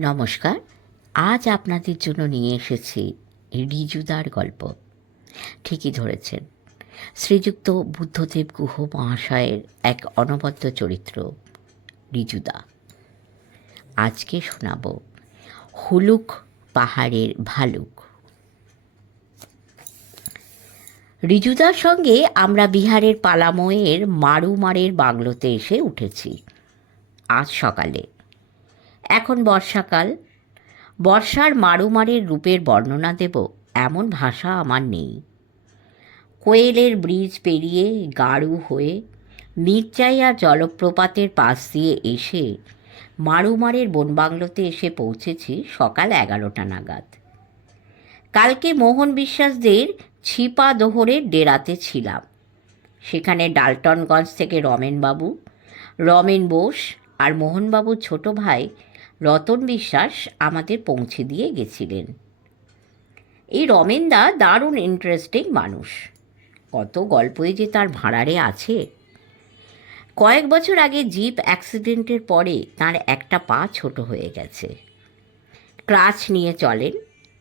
নমস্কার। আজ আপনাদের জন্য নিয়ে এসেছি রিজুদার গল্প। ঠিকই ধরেছেন। শ্রীযুক্ত বুদ্ধদেব গুহ মহাশয়ের এক অনবদ্য চরিত্র, রিজুদা। আজকে শোনাব হুলুক পাহাড়ের ভালুক। রিজুদার সঙ্গে আমরা বিহারের পালাময়ের মারুমারের বাংলোতে এসে উঠেছি। আজ সকালে এখন বর্ষাকাল। বর্ষার মারুমারের রূপের বর্ণনা দেব, এমন ভাষা আমার নেই। কোয়েলের ব্রিজ পেরিয়ে গাড়ু হয়ে মির্জাইয়া জলপ্রপাতের পাশ দিয়ে এসে মারুমারের বনবাংলোতে এসে পৌঁছেছি সকাল এগারোটা নাগাদ। কালকে মোহন বিশ্বাসদের ছিপা দোহরের ডেরাতে ছিলাম। সেখানে ডালটনগঞ্জ থেকে রমেনবাবু, রমেন বোস আর মোহনবাবুর ছোট ভাই রতন বিশ্বাস আমাদের পৌঁছে দিয়ে গেছিলেন। এই রমেনদা দারুণ ইন্টারেস্টিং মানুষ। কত গল্পই যে তার ভাড়ারে আছে। কয়েক বছর আগে জিপ অ্যাক্সিডেন্টের পরে তার একটা পা ছোট হয়ে গেছে। ক্রাচ নিয়ে চলেন,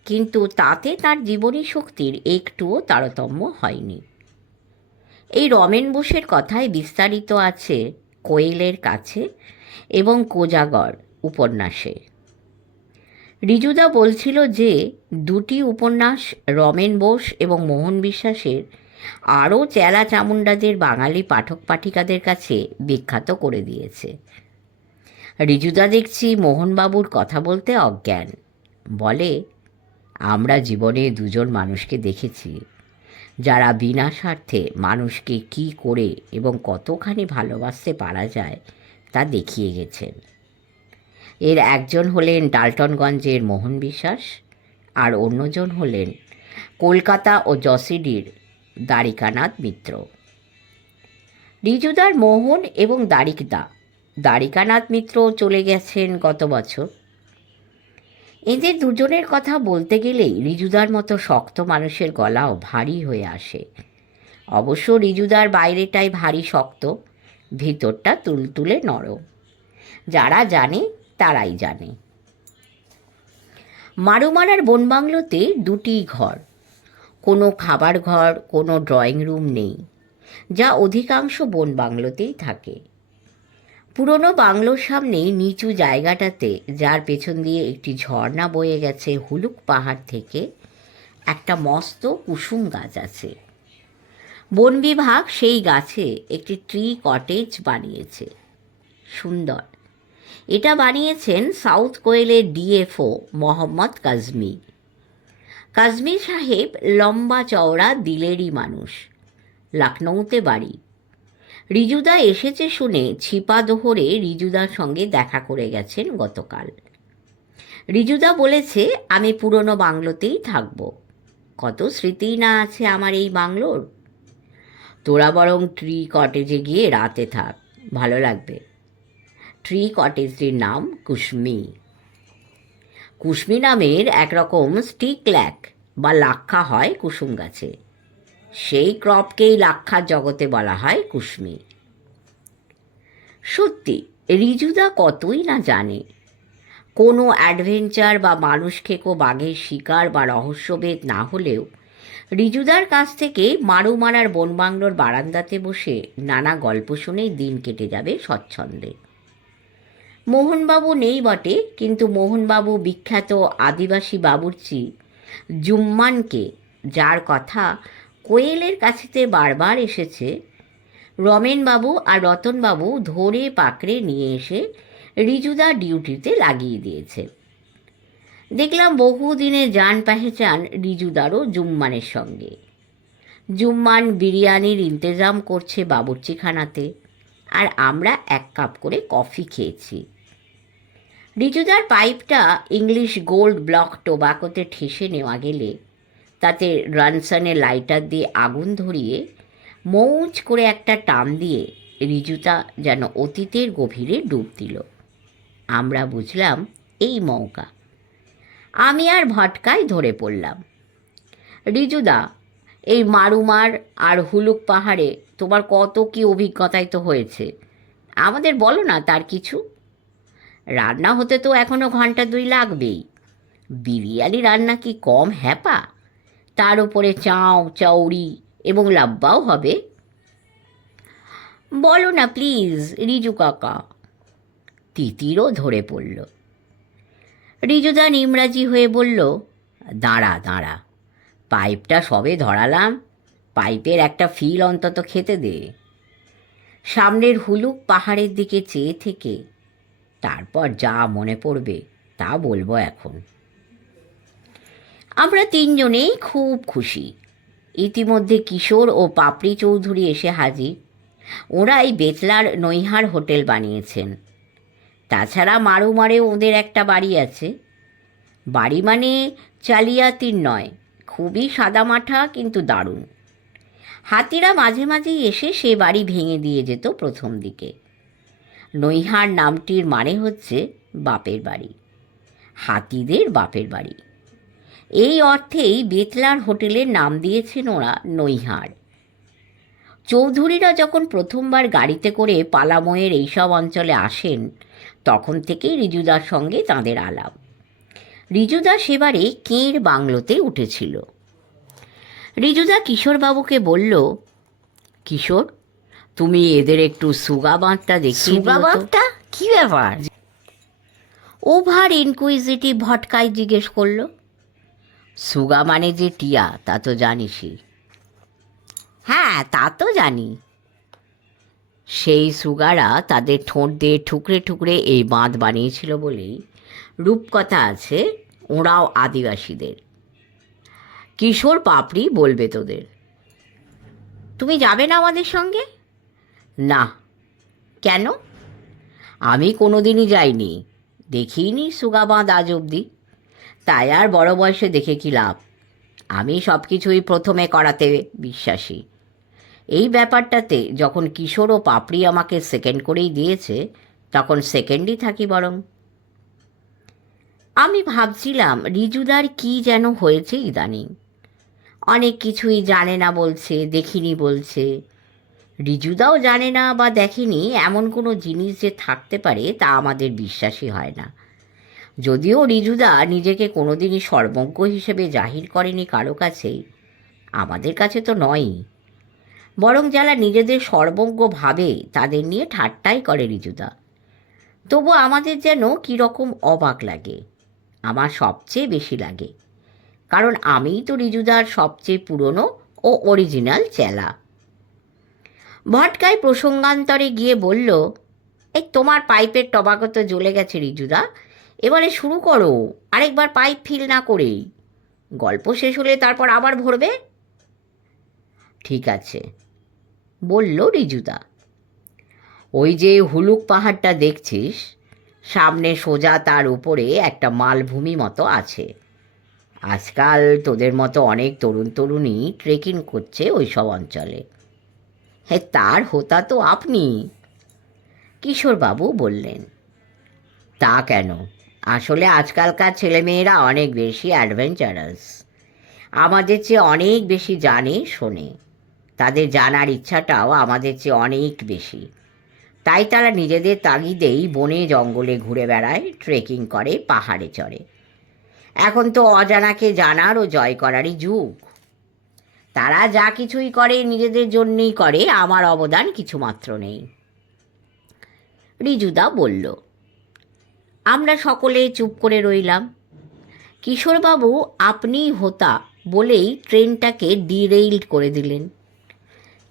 কিন্তু তাতে তার জীবনী শক্তির একটুও তারতম্য হয়নি। এই রমেন বোসের কথায় বিস্তারিত আছে কোয়েলের কাছে এবং কোজাগর। উপন্যাসে। রিজুদা বলছিল যে, দুটি উপন্যাস রমেন বোস এবং মোহন বিশ্বাসের আরও চেলা চামুন্ডাদের বাঙালি পাঠক পাঠিকাদের কাছে বিখ্যাত করে দিয়েছে। রিজুদা দেখছি মোহনবাবুর কথা বলতে অজ্ঞান। বলে, আমরা জীবনে দুজন মানুষকে দেখেছি, যারা বিনা স্বার্থে মানুষকে কি করে এবং কতখানি ভালোবাসতে পারা যায় তা দেখিয়ে গেছেন। এর একজন হলেন ডালটনগঞ্জের মোহন বিশ্বাস আর অন্যজন হলেন কলকাতা ও জসিডির দ্বারিকানাথ মিত্র। রিজুদার মোহন এবং দ্বারিকদা দ্বারিকানাথ মিত্র চলে গেছেন গত বছর। এদের দুজনের কথা বলতে গেলেই রিজুদার মতো শক্ত মানুষের গলাও ভারী হয়ে আসে। অবশ্য রিজুদার বাইরেটাই ভারী শক্ত, ভিতরটা তুলতুলে নরম। যারা জানে তারাই জানে। মারুমারার বনবাংলোতে দুটি ঘর। কোনো খাবার ঘর, কোনো ড্রয়িং রুম নেই, যা অধিকাংশ বন বাংলোতেই থাকে। পুরনো বাংলোর সামনে নিচু জায়গাটাতে, যার পেছন দিয়ে একটি ঝর্ণা বয়ে গেছে হুলুক পাহাড় থেকে, একটা মস্ত কুসুম গাছ আছে। বন বিভাগ সেই গাছে একটি ট্রি কটেজ বানিয়েছে। সুন্দর। এটা বানিয়েছেন সাউথ কোয়েলের ডিএফও মোহাম্মদ কাজমি। কাজমি সাহেব লম্বা চওড়া দিলেরই মানুষ। লখনৌতে বাড়ি। রিজুদা এসেছে শুনে ছিপা দোহরে রিজুদার সঙ্গে দেখা করে গেছেন গতকাল। রিজুদা বলেছে, আমি পুরনো বাংলোতেই থাকব। কত স্মৃতি না আছে আমার এই বাংলোর? তোরা বরং ট্রি কটেজে গিয়ে রাতে থাক। ভালো লাগবে। ট্রি কটেজটির নাম কুশমি। কুশমি নামের একরকম স্টিক ল্যাক বা লাক্ষা হয় কুসুম গাছে। সেই ক্রপকেই লাক্ষার জগতে বলা হয় কুশমি। সত্যি, রিজুদা কতই না জানে। কোনো অ্যাডভেঞ্চার বা মানুষ খেকো বাঘের শিকার বা রহস্যভেদ না হলেও রিজুদার কাছ থেকে মারু মারার বনবাংলোর বারান্দাতে বসে নানা গল্প শুনেই দিন কেটে যাবে স্বচ্ছন্দে। মোহনবাবু নেই বটে, কিন্তু মোহনবাবু বিখ্যাত আদিবাসী বাবুর্চি জুম্মানকে, যার কথা কোয়েলের কাছেতে বারবার এসেছে, রমেনবাবু আর রতনবাবু ধরে পাকড়ে নিয়ে এসে রিজুদা ডিউটিতে লাগিয়ে দিয়েছে। দেখলাম বহুদিনে যান পেহেচান রিজুদারও জুম্মানের সঙ্গে। জুম্মান বিরিয়ানির ইন্তজাম করছে বাবুর্চিখানাতে, আর আমরা এক কাপ করে কফি খেয়েছি। রিজুদার পাইপটা ইংলিশ গোল্ড ব্লক টোবাকোতে ঠেসে নেওয়া গেলে তাতে রানসানে লাইটার দিয়ে আগুন ধরিয়ে মৌজ করে একটা টান দিয়ে রিজুতা যেন অতীতের গভীরে ডুব দিল। আমরা বুঝলাম এই মৌকা। আমি আর ভটকায় ধরে পড়লাম। রিজুদা, এই মারুমার আর হুলুক পাহাড়ে তোমার কত কি অভিজ্ঞতাই তো হয়েছে। আমাদের বলো না তার কিছু। রান্না হতে তো এখনও ঘণ্টা দুই লাগবেই। বিরিয়ানি রান্না কি কম হ্যাপা? তার উপরে চাও চাউরি এবং লাব্বাও হবে? বলো না প্লিজ, রিজু কাকা। তিতিরও ধরে পড়ল। রিজুদা নিমরাজি হয়ে বলল, দাঁড়া দাঁড়া। পাইপটা সবে ধরালাম। পাইপের একটা ফিল অন্তত খেতে দে। সামনের হুলুক পাহাড়ের দিকে চেয়ে থেকে তারপর যা মনে পড়বে তা বলব এখন। আমরা তিনজনেই খুব খুশি। ইতিমধ্যে কিশোর ও পাপড়ি চৌধুরী এসে হাজির। ওরা এই বেতলার নৈহার হোটেল বানিয়েছেন। তাছাড়া মারু মারে ওদের একটা বাড়ি আছে। বাড়ি মানে চালিয়াতির নয়, খুবই সাদামাঠা কিন্তু দারুণ। হাতিরা মাঝে মাঝেই এসে সে বাড়ি ভেঙে দিয়ে যেত প্রথম দিকে। নৈহার নামটির মানে হচ্ছে বাপের বাড়ি। হাতিদের বাপের বাড়ি। এই অর্থেই বেতলার হোটেলের নাম দিয়েছেন ওরা নৈহার। চৌধুরীরা যখন প্রথমবার গাড়িতে করে পালাময়ের এইসব অঞ্চলে আসেন, তখন থেকেই রিজুদার সঙ্গে তাঁদের আলাপ। রিজুদা সেবারে কেঁর বাংলোতে উঠেছিল। রিজুদা কিশোরবাবুকে বলল, কিশোর তুমি এদের একটু সুগা বাঁধটা দেখিয়ে সুগা বাঁধটা? কি ব্যাপার? ওভার ইনকুইজিটিভ ভটকায় জিজ্ঞেস করল। সুগা মানে যে টিয়া তা তো জানিসই। হ্যাঁ তা তো জানি। সেই সুগারা তাদের ঠোঁট দিয়ে ঠুকরে ঠুকরে এই বাঁধ বানিয়েছিল বলেই রূপকথা আছে ওরাও আদিবাসীদের। কিশোর পাপড়ি বলবে তোদের। তুমি যাবে না আমাদের সঙ্গে? না। কেন? আমি কোনোদিনই যাইনি। দেখিনি সুগা বাঁধ আজ অবধি তাই আর বড় বয়সে দেখে কি লাভ? আমি সব কিছুই প্রথমে করাতে বিশ্বাসী। এই ব্যাপারটাতে যখন কিশোর ও পাপড়ি আমাকে সেকেন্ড করেই দিয়েছে, তখন সেকেন্ডই থাকি বরং। আমি ভাবছিলাম, রিজুদার কি যেন হয়েছে ইদানিং। অনেক কিছুই জানে না বলছে, দেখিনি বলছে। রিজুদাও জানে না বা দেখেনি এমন কোনো জিনিস যে থাকতে পারে তা আমাদের বিশ্বাসই হয় না। যদিও রিজুদা নিজেকে কোনোদিনই সর্বজ্ঞ হিসেবে জাহির করেনি কারও কাছেই আমাদের কাছে তো নয়ই। বরং যারা নিজেদের সর্বজ্ঞ ভাবে, তাদের নিয়ে ঠাট্টাই করে রিজুদা। তবু আমাদের যেন কীরকম অবাক লাগে, আমার সবচেয়ে বেশি লাগে। কারণ আমিই তো রিজুদার সবচেয়ে পুরনো ও অরিজিনাল চেলা। ভটকায় প্রসঙ্গান্তরে গিয়ে বলল, এই তোমার পাইপের টবাকো তো জ্বলে গেছে, রিজুদা। এবারে শুরু করো, আরেকবার পাইপ ফিল না করেই। গল্প শেষ হলে তারপর আবার ভরবে? ঠিক আছে, বলল রিজুদা। ওই যে হুলুক পাহাড়টা দেখছিস, সামনে সোজা তার উপরে একটা মালভূমি মতো আছে। আজকাল তোদের মতো অনেক তরুণ তরুণী ট্রেকিং করছে ওই সব অঞ্চলে। হ্যাঁ তার হোতা তো আপনি। কিশোরবাবু বললেন, তা কেন? আসলে আজকালকার ছেলেমেয়েরা অনেক বেশি অ্যাডভেঞ্চারাস আমাদের চেয়ে অনেক বেশি জানে, শোনে। তাদের জানার ইচ্ছাটাও আমাদের চেয়ে অনেক বেশি। তাই তারা নিজেদের তাগিদেই বনে জঙ্গলে ঘুরে বেড়ায় ট্রেকিং করে, পাহাড়ে চড়ে। এখন তো অজানাকে জানার ও জয় করারই যুগ। তারা যা কিছুই করে, নিজেদের জন্যই করে, আমার অবদান কিছুমাত্র নেই। রিজুদা বলল, আমরা সকলে চুপ করে রইলাম। কিশোরবাবু আপনিই হোতা বলেই ট্রেনটাকে ডিরেইল করে দিলেন।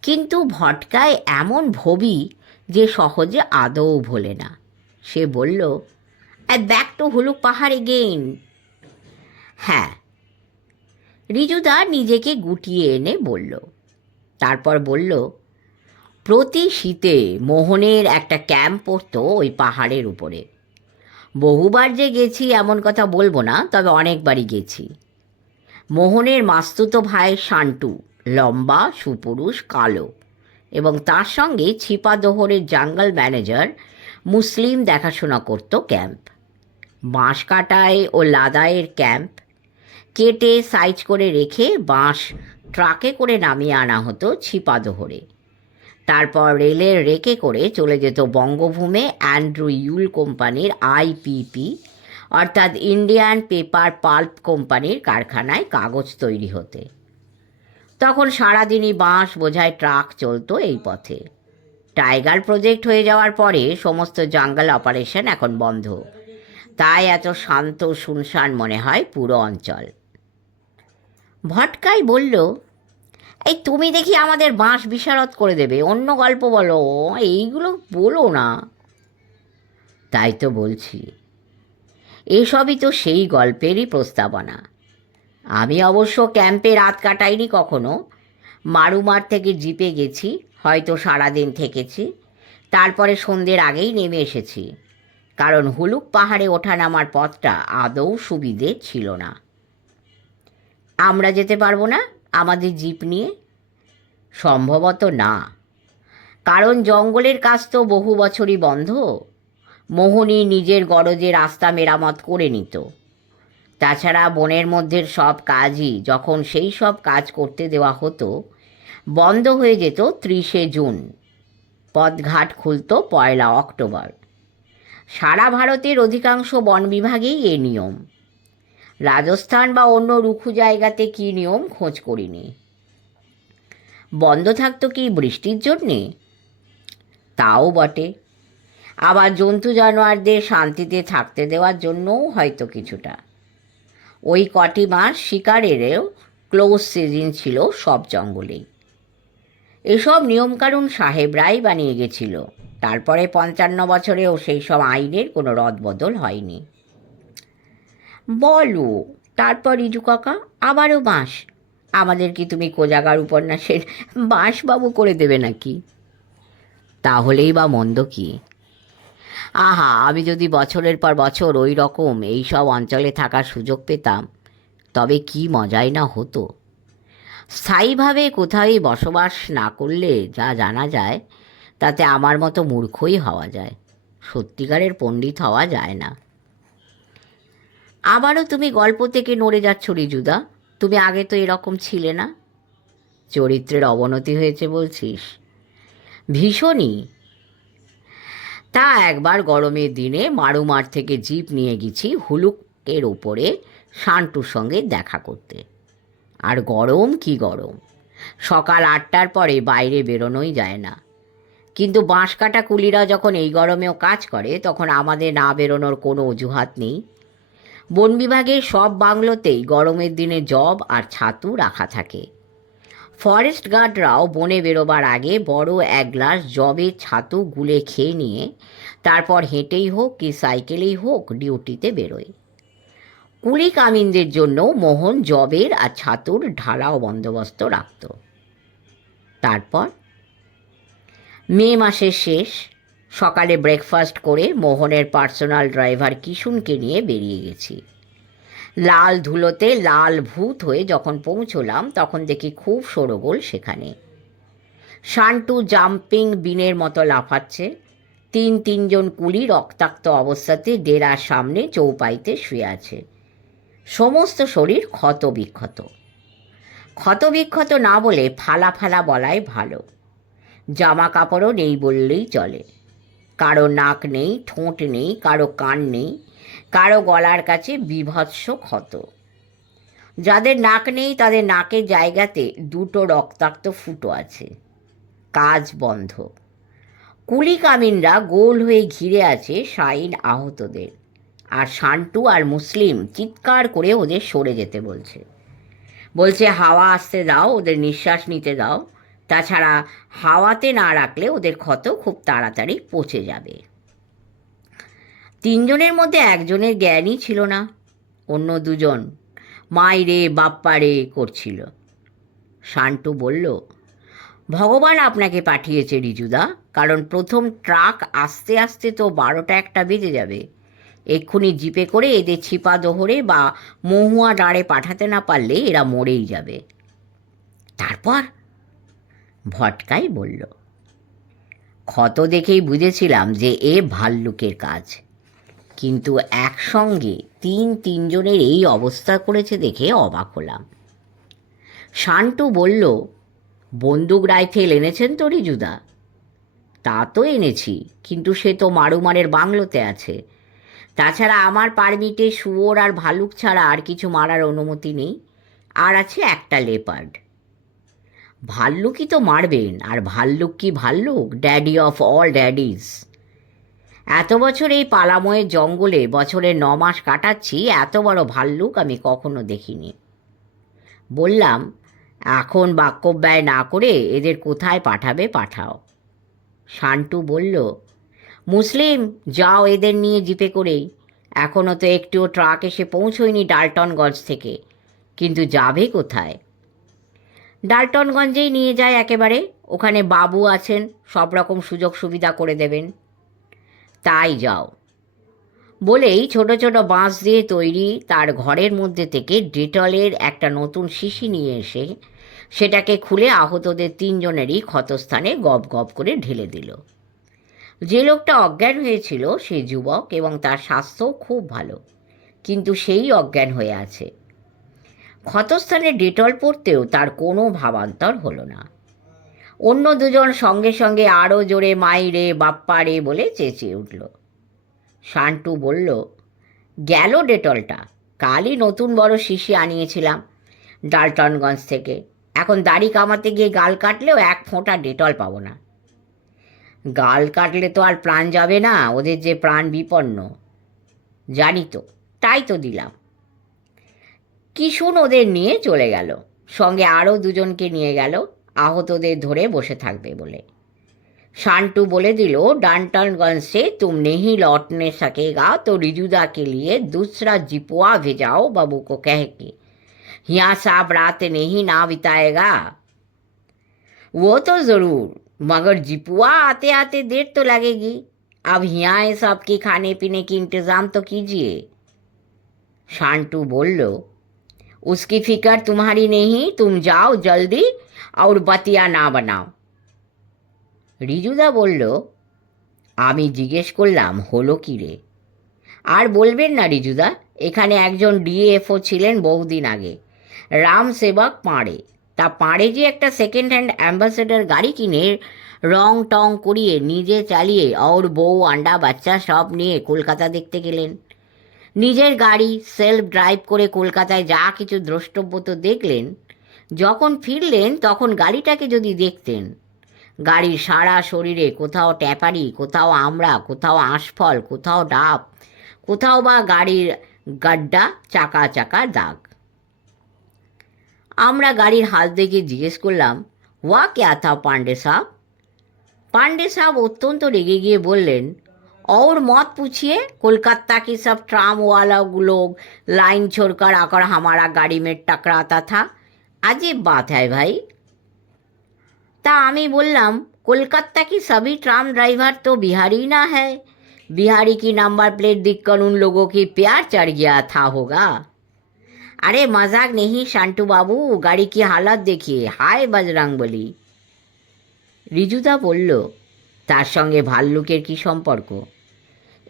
কিন্তু ভটকায় এমন ভবি যে সহজে আদৌ ভোলে না। সে বলল, ব্যাক টু হুলুক পাহাড় এগেইন। হ্যাঁ রিজুদা নিজেকে গুটিয়ে এনে বলল। তারপর বলল, প্রতি শীতে মোহনের একটা ক্যাম্প পড়তো ওই পাহাড়ের উপরে। বহুবার যে গেছি এমন কথা বলব না, তবে অনেকবারই গেছি। মোহনের মাস্তুতো ভাই শান্টু লম্বা, সুপুরুষ, কালো এবং তার সঙ্গে ছিপাদোহরের জাঙ্গল ম্যানেজার মুসলিম দেখাশোনা করত ক্যাম্প। বাঁশ কাটায় ও লাদায়ের ক্যাম্প কেটে সাইজ করে রেখে বাঁশ ট্রাকে করে নামিয়ে আনা হতো ছিপাদোহরে তারপর রেলের রেকে করে চলে যেত বঙ্গভূমে অ্যান্ড্রু ইউল কোম্পানির আইপিপি, অর্থাৎ ইন্ডিয়ান পেপার পাল্প কোম্পানির কারখানায় কাগজ তৈরি হতে। তখন সারাদিনই বাঁশ বোঝায় ট্রাক চলতো এই পথে। টাইগার প্রজেক্ট হয়ে যাওয়ার পরে সমস্ত জাঙ্গল অপারেশন এখন বন্ধ। তাই এত শান্ত শুনশান মনে হয় পুরো অঞ্চল। ভটকাই বলল, এই তুমি দেখি আমাদের বাঁশ বিশারদ করে দেবে, অন্য গল্প বলো, এইগুলো বলো না। তাই তো বলছি। এসবই তো সেই গল্পেরই প্রস্তাবনা। আমি অবশ্য ক্যাম্পে রাত কাটাইনি কখনো। মারুমার থেকে জিপে গেছি, হয়তো সারাদিন থেকেছি। তারপরে সন্ধ্যের আগেই নেমে এসেছি। কারণ হুলুক পাহাড়ে ওঠা নামার পথটা আদৌ সুবিধে ছিল না। আমরা যেতে পারব না? আমাদের জিপ নিয়ে? সম্ভবত না। কারণ জঙ্গলের কাজ তো বহু বছরই বন্ধ। মোহনী নিজের গরজে রাস্তা মেরামত করে নিত। তাছাড়া বনের মধ্যে সব কাজই যখন সেই সব কাজ করতে দেওয়া হতো, বন্ধ হয়ে যেত ত্রিশে জুন। পথঘাট খুলত পয়লা অক্টোবর। সারা ভারতের অধিকাংশ বন বিভাগেই এ নিয়ম। রাজস্থান বা অন্য রুখু জায়গাতে কী নিয়ম? খোঁজ করিনি। বন্ধ থাকতো কি বৃষ্টির জন্যে? তাও বটে। আবার জন্তু জানোয়ারদের শান্তিতে থাকতে দেওয়ার জন্যও হয়তো কিছুটা। ওই কটি মাস শিকারেরও ক্লোজ সিজন ছিল সব জঙ্গলেই। এসব নিয়মকানুন সাহেবরাই বানিয়ে গেছিল। তারপরে পঞ্চান্ন বছরেও সেই সব আইনের কোনো রদবদল হয়নি। বলো, তারপর ইজু কাকা, আবারও বাঁশ। আমাদের কি তুমি কোজাগার উপন্যাসের বাঁশবাবু করে দেবে নাকি? তাহলেই বা মন্দ কি? আহা, আমি যদি বছরের পর বছর ওই রকম এই সব অঞ্চলে থাকার সুযোগ পেতাম, তবে কি মজাই না হতো? স্থায়ীভাবে কোথাও বসবাস না করলে যা জানা যায়, তাতে আমার মতো মূর্খই হওয়া যায়। সত্যিকারের পণ্ডিত হওয়া যায় না। আবারও তুমি গল্প থেকে নড়ে যাচ্ছ রিজুদা। তুমি আগে তো এরকম ছিলে না। চরিত্রের অবনতি হয়েছে বলছিস? ভীষণই। তা একবার গরমের দিনে মারুমার থেকে জিপ নিয়ে গেছি হুলুকের ওপরে শান্টুর সঙ্গে দেখা করতে। আর গরম কি গরম? সকাল আটটার পরে বাইরে বেরোনোই যায় না। কিন্তু বাঁশ কাটা কুলিরা যখন এই গরমেও কাজ করে, তখন আমাদের না বেরোনোর কোনো অজুহাত নেই। বন বিভাগের সব বাংলোতেই গরমের দিনে জব আর ছাতু রাখা থাকে। ফরেস্ট গার্ডরাও বনে বেরোবার আগে বড় এক গ্লাস জবের ছাতু গুলে খেয়ে নিয়ে তারপর হেঁটেই হোক কি সাইকেলেই হোক ডিউটিতে বেরোয়। কুলি কামিনদের জন্য মোহন জবের আর ছাতুর ঢালাও বন্দোবস্ত রাখত। তারপর মে মাসের শেষ সকালে ব্রেকফাস্ট করে মোহনের পার্সোনাল ড্রাইভার কিশুনকে নিয়ে বেরিয়ে গেছি। লাল ধুলোতে লাল ভূত হয়ে যখন পৌঁছলাম, তখন দেখি খুব সরগোল সেখানে। শান্টু জাম্পিং বিনের মতো লাফাচ্ছে। তিন তিনজন কুলি রক্তাক্ত অবস্থাতে ডেরার সামনে চৌপাইতে শুয়ে আছে। সমস্ত শরীর ক্ষত বিক্ষত ক্ষত বিক্ষত না বলে ফালা ফালা বলাই ভালো। জামা কাপড়ও নেই বললেই চলে। কারও নাক নেই, ঠোঁট নেই, কারও কান নেই, কারও গলার কাছে বিভৎস ক্ষত। যাদের নাক নেই, তাদের নাকের জায়গাতে দুটো রক্তাক্ত ফুটো আছে। কাজ বন্ধ। কুলি কামিনরা গোল হয়ে ঘিরে আছে শাইন আহতদের। আর শান্টু আর মুসলিম চিৎকার করে ওদের সরে যেতে বলছে। বলছে, হাওয়া আসতে দাও, ওদের নিঃশ্বাস নিতে দাও। তাছাড়া হাওয়াতে না রাখলে ওদের ক্ষত খুব তাড়াতাড়ি পচে যাবে। তিনজনের মধ্যে একজনের জ্ঞানই ছিল না, অন্য দুজন মাইরে বাপ্পারে করছিল। শান্টু বলল, ভগবান আপনাকে পাঠিয়েছে রিজুদা, কারণ প্রথম ট্রাক আস্তে আস্তে তো বারোটা একটা বেজে যাবে। এক্ষুনি জিপে করে এদের ছিপা দোহরে বা মহুয়া ডাঁড়ে পাঠাতে না পারলে এরা মরেই যাবে। তারপর ভটকাই বলল, ক্ষত দেখেই বুঝেছিলাম যে এ ভাল্লুকের কাজ। কিন্তু একসঙ্গে তিন তিনজনের এই অবস্থা করেছে দেখে অবাক হলাম। শান্টু বলল, বন্দুক রাইফেল এনেছেন তো রিজুদা? তা তো এনেছি, কিন্তু সে তো মারুমারের বাংলোতে আছে। তাছাড়া আমার পারমিটে শুয়োর আর ভালুক ছাড়া আর কিছু মারার অনুমতি নেই। আর আছে একটা লেপার্ড। ভাল্লুকই তো মারবেন, আর ভাল্লুক কি ভাল্লুক? ড্যাডি অফ অল ড্যাডিজ এত বছর এই পালাময়ের জঙ্গলে বছরে ন মাস কাটাচ্ছি, এত বড় ভাল্লুক আমি কখনো দেখিনি। বললাম, এখন বাক্য ব্যয় না করে এদের কোথায় পাঠাবে পাঠাও। শান্টু বলল, মুসলিম, যাও এদের নিয়ে জিপে করেই। এখনও তো একটিও ট্রাক এসে পৌঁছয়নি ডালটনগঞ্জ থেকে। কিন্তু যাবে কোথায়? ডালটনগঞ্জেই নিয়ে যায় একেবারে। ওখানে বাবু আছেন, সব রকম সুযোগ সুবিধা করে দেবেন। তাই যাও। বলেই ছোট ছোট বাঁশ দিয়ে তৈরি তার ঘরের মধ্যে থেকে ডেটলের একটা নতুন শিশি নিয়ে এসে সেটাকে খুলে আহতদের তিনজনেরই ক্ষতস্থানে গপ গপ করে ঢেলে দিল। যে লোকটা অজ্ঞান হয়েছিল, সে যুবক এবং তার স্বাস্থ্য খুব ভালো, কিন্তু সেই অজ্ঞান হয়ে আছে। ক্ষতস্থানে ডেটল পড়তেও তার কোনো ভাবান্তর হলো না। অন্য দুজন সঙ্গে সঙ্গে আরও জোরে, মাই রে, বাপ্পা রে বলে চেঁচিয়ে উঠল। শান্টু বলল, গেল ডেটলটা, কালই নতুন বড় শিশি আনিয়েছিলাম ডালটনগঞ্জ থেকে। এখন দাড়ি কামাতে গিয়ে গাল কাটলেও এক ফোঁটা ডেটল পাবো না। গাল কাটলে তো আর প্রাণ যাবে না, ওদের যে প্রাণ বিপন্ন। জানি তো, তাই তো দিলাম। কিশুন ওদের নিয়ে চলে গেল সঙ্গে আরও দুজনকে নিয়ে গেল আহতদের ধরে বসে থাকবে বলে शांटू बोले दिलो डांटनगंज से तुम नहीं लौटने सकेगा तो रिजुदा के लिए दूसरा जिपुआ भेजाओ बाबू को कह के यहाँ साहब रात नहीं ना बिताएगा वो तो ज़रूर मगर जिपुआ आते आते देर तो लगेगी अब यहाँ ये सब की खाने पीने की इंतज़ाम तो कीजिए शांटू बोल लो उसकी फिक्र तुम्हारी नहीं तुम जाओ जल्दी और बतिया ना बनाओ রিজুদা বলল আমি জিজ্ঞেস করলাম হলো কি রে আর বলবেন না রিজুদা এখানে একজন ডিএফও ছিলেন বহুদিন আগে রাম সেবক পাঁড়ে তা পাঁড়ে যে একটা সেকেন্ড হ্যান্ড অ্যাম্বাসেডার গাড়ি কিনে রং টং করিয়ে নিজে চালিয়ে ওর বউ আন্ডা বাচ্চা সব নিয়ে কলকাতা দেখতে গেলেন নিজের গাড়ি সেলফ ড্রাইভ করে কলকাতায় যা কিছু দ্রষ্টব্য তো দেখলেন, যখন ফিরলেন তখন গাড়িটাকে যদি দেখতেন, গাড়ির সারা শরীরে কোথাও ট্যাপারি, কোথাও আমড়া কোথাও আঁশফল কোথাও ডাব, কোথাও বা গাড়ির গাড্ডা চাকা চাকা দাগ। আমরা গাড়ির হাত দেখে জিজ্ঞেস করলাম, ওয়া কে থা পাণ্ডে সাহ পাণ্ডে সাহ অত্যন্ত রেগে গিয়ে বললেন और मत पूछिए कोलकाता की सब ट्राम वाला लोग लाइन छोड़कर आकर हमारा गाड़ी में टकराता था अजीब बात है भाई তা আমি বললাম कोलकाता की सभी ट्राम ड्राइवर तो बिहारी ना है बिहारी की नंबर प्लेट दिखकर उन लोगों की प्यार चढ़ गया था होगा अरे मजाक नहीं शांटू बाबू गाड़ी की हालत देखिए हाय बजरंग बली রিজুদা বলল তার সঙ্গে ভাল্লুকের কি সম্পর্ক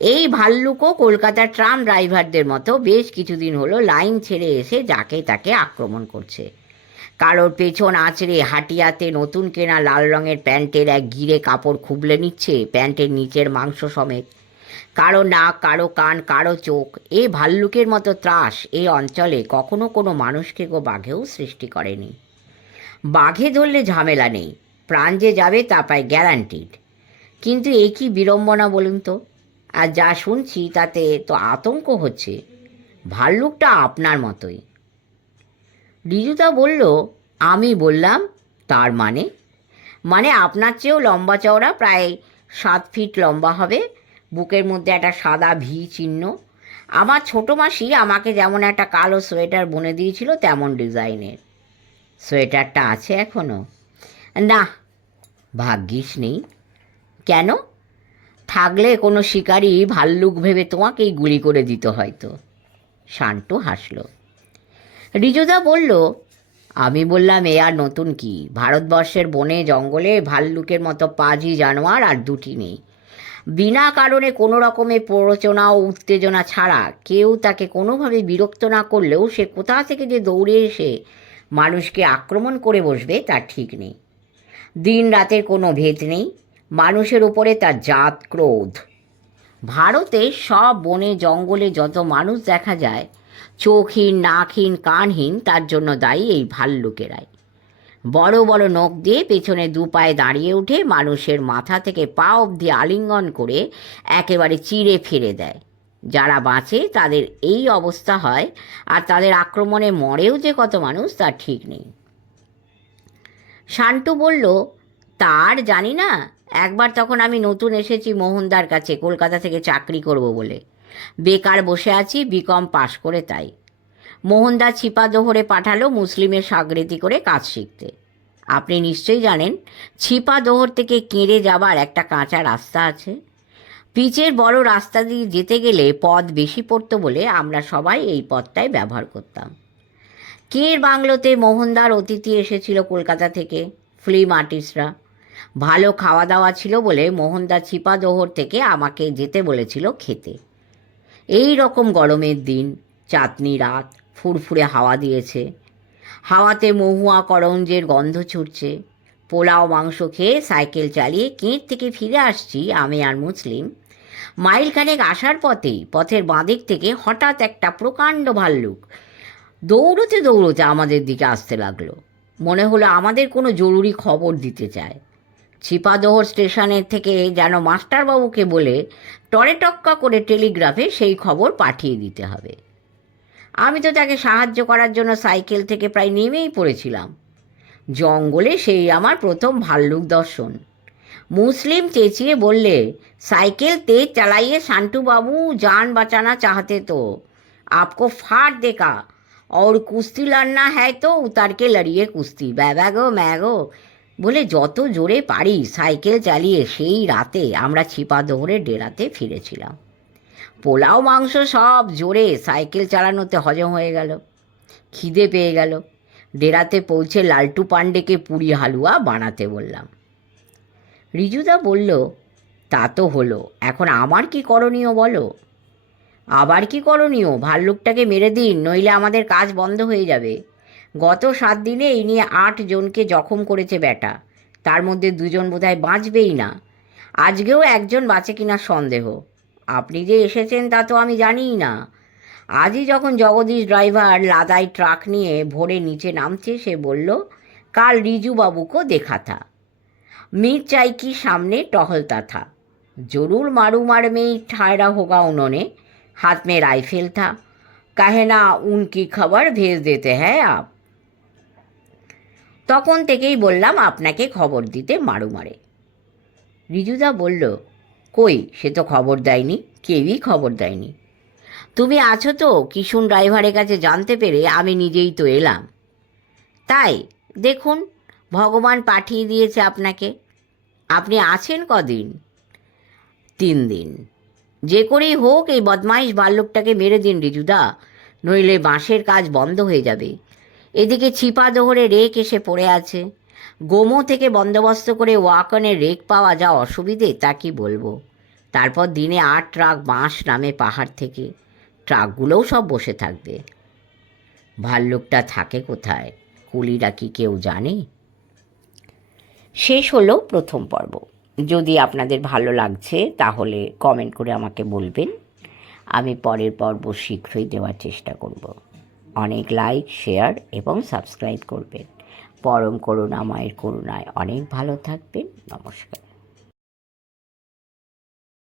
এই ভাল্লুকও কলকাতার ট্রাম ড্রাইভারদের মতো বেশ কিছুদিন হলো লাইন ছেড়ে এসে যাকে তাকে আক্রমণ করছে। কারোর পেছন আঁচড়ে হাটিয়াতে নতুন কেনা লাল রঙের প্যান্টের এক গিরে কাপড় খুবলে নিচ্ছে প্যান্টের নিচের মাংস সমেত। কারও নাক, কারও কান, কারও চোখ, এ ভাল্লুকের মতো ত্রাস এই অঞ্চলে কখনো কোনো মানুষকে গো বাঘেও সৃষ্টি করেনি। বাঘে ধরলে ঝামেলা নেই, প্রাণ যে যাবে তা পায় গ্যারান্টিড কিন্তু এ কি বিড়ম্বনা বলুন তো? আর যা শুনছি তাতে তো আতঙ্ক হচ্ছে। ভাল্লুকটা আপনার মতোই। রিজুদা বলল, আমি বললাম, তার মানে? মানে আপনার চেয়েও লম্বা চওড়া, প্রায় সাত ফিট লম্বা হবে। বুকের মধ্যে একটা সাদা ভি চিহ্ন। আমার ছোটো মাসি আমাকে যেমন একটা কালো সোয়েটার বুনে দিয়েছিল, তেমন ডিজাইনের। সোয়েটারটা আছে এখনও না, ভাগ্যিস নেই। কেন? থাকলে কোনো শিকারি ভাল্লুক ভেবে তোমাকেই গুলি করে দিত হয়তো। শান্টু হাসল। রিজুদা বলল, আমি বললাম, এ আর নতুন কি? ভারতবর্ষের বনে, জঙ্গলে ভাল্লুকের মতো পাজি জানোয়ার আর দুটি নেই। বিনা কারণে কোনো রকমের প্ররোচনা ও উত্তেজনা ছাড়া কেউ তাকে কোনোভাবে বিরক্ত না করলেও সে কোথা থেকে যে দৌড়ে এসে মানুষকে আক্রমণ করে বসবে তার ঠিক নেই। দিন রাতের কোনো ভেদ নেই। মানুষের উপরে তার জাত ক্রোধ। ভারতে সব বনে জঙ্গলে যত মানুষ দেখা যায়, চোখহীন, নাকহীন, কানহীন, তার জন্য দায়ী এই ভাল্লুকেরাই। বড় বড় নখ দিয়ে পেছনে দু পায়ে দাঁড়িয়ে উঠে মানুষের মাথা থেকে পা অবধি আলিঙ্গন করে একেবারে চিড়ে ফিরে দেয়। যারা বাঁচে তাদের এই অবস্থা হয় আর তাদের আক্রমণে মরেও যে কত মানুষ তার ঠিক নেই। শান্টু বলল, তার জানি না একবার তখন আমি নতুন এসেছি মোহনদার কাছে, কলকাতা থেকে চাকরি করব বলে। বেকার বসে আছি, বিকম পাশ করে তাই। মোহনদা ছিপা দোহরে পাঠালো মুসলিমের সাগরেতি করে কাজ শিখতে। আপনি নিশ্চয়ই জানেন, ছিপা দোহর থেকে কেঁড়ে যাবার একটা কাঁচা রাস্তা আছে। পিচের বড় রাস্তা দিয়ে যেতে গেলে পথ বেশি পড়তো বলে আমরা সবাই এই পথটাই ব্যবহার করতাম। কের বাংলোতে মোহনদার অতিথি এসেছিল কলকাতা থেকে? ফিল্ম আর্টিস্টরা। ভালো খাওয়া দাওয়া ছিল বলে মোহনদা ছিপাদোহর থেকে আমাকে যেতে বলেছিল খেতে। এই রকম গরমের দিন, চাঁদনি রাত, ফুরফুরে হাওয়া দিয়েছে। হাওয়াতে মহুয়া করঞ্জের গন্ধ ছুটছে। পোলাও, মাংস খেয়ে সাইকেল চালিয়ে কেঁট থেকে ফিরে আসছি আমি আর মুসলিম। মাইলখানেক আসার পথেই, পথের বাঁদিক থেকে হঠাৎ একটা প্রকাণ্ড ভাল্লুক দৌড়তে দৌড়তে আমাদের দিকে আসতে লাগল। মনে হলো আমাদের কোনো জরুরি খবর দিতে চায়। ছিপাদোহর স্টেশনের থেকে যেন মাস্টারবাবুকে বলে টরে টক্কা করে টেলিগ্রাফে সেই খবর পাঠিয়ে দিতে হবে আমি তো তাকে সাহায্য করার জন্য সাইকেল থেকে প্রায় নেমেই পড়েছিলাম জঙ্গলে সেই আমার প্রথম ভাল্লুক দর্শন মুসলিম চেঁচিয়ে বললে साइकिल तेज चलाइए शांटू बाबू जान बचाना चाहते तो आपको फाड़ देगा और कुश्ती लड़ना है तो उतर के लड़िए कुश्ती ব্যাবা গো ম্যাগো বলে যত জোরে পারি সাইকেল চালিয়ে সেই রাতে আমরা ছিপা দৌড়ে ডেরাতে ফিরেছিলাম। পোলাও, মাংস সব জোরে সাইকেল চালানোতে হজম হয়ে গেল। খিদে পেয়ে গেল। ডেরাতে পৌঁছে লালটু পাণ্ডেকে পুরি হালুয়া বানাতে বললাম। রিজুদা বলল, তা তো হলো, এখন আমার কি করণীয় বলো? আবার কি করণীয়? ভাল্লুকটাকে মেরে দিন, নইলে আমাদের কাজ বন্ধ হয়ে যাবে। গত সাত দিনে এই নিয়ে আট জনকে জখম করেছে ব্যাটা। তার মধ্যে দুজন বোধহয় বাঁচবেই না। আজকেও একজন বাঁচে কিনা সন্দেহ। আপনি যে এসেছেন তা তো আমি জানিই না। আজই যখন জগদীশ ড্রাইভার লাদাই ট্রাক নিয়ে ভোরে নিচে নামছে, সে বলল, কাল রিজুবাবুকো দেখা থা মির চাই কি সামনে টহলতা থা জরুর মারু মার মেই ঠায়রা হোগা উনোনে। হাত মে রাইফেল থা। কাহে না উনকি খাবার ভেজ দেতে হ্যাঁ আপ। তখন থেকেই বললাম, আপনাকে খবর দিতে মারু মারে। রিজুদা বলল, কই, সে তো খবর দেয়নি, কেউই খবর দেয়নি। তুমি আছো তো কিশুন ড্রাইভারের কাছে জানতে পেরে আমি নিজেই তো এলাম। তাই, দেখুন, ভগবান পাঠিয়ে দিয়েছে আপনাকে। আপনি আছেন কদিন? তিন দিন। যে করেই হোক, এই বদমাইশ বাল্যকটাকে মেরে দিন, রিজুদা। নইলে বাঁশের কাজ বন্ধ হয়ে যাবে। এদিকে ছিপা দোহরে রেক এসে পড়ে আছে। গোমো থেকে বন্দোবস্ত করে ওয়াকনের রেক পাওয়া যা অসুবিধে, তা কি বলব? তারপর দিনে আট ট্রাক বাঁশ নামে পাহাড় থেকে। ট্রাকগুলোও সব বসে থাকবে। ভাল্লুকটা থাকে কোথায়? কুলিরা কি কেউ জানে? শেষ হলো প্রথম পর্ব। যদি আপনাদের ভালো লাগছে, তাহলে কমেন্ট করে আমাকে বলবেন। আমি পরের পর্ব শীঘ্রই দেওয়ার চেষ্টা করব। অনেক লাইক শেয়ার এবং সাবস্ক্রাইব করবেন। পরম করুণা মায়ের করুণায় অনেক ভালো থাকবেন। নমস্কার।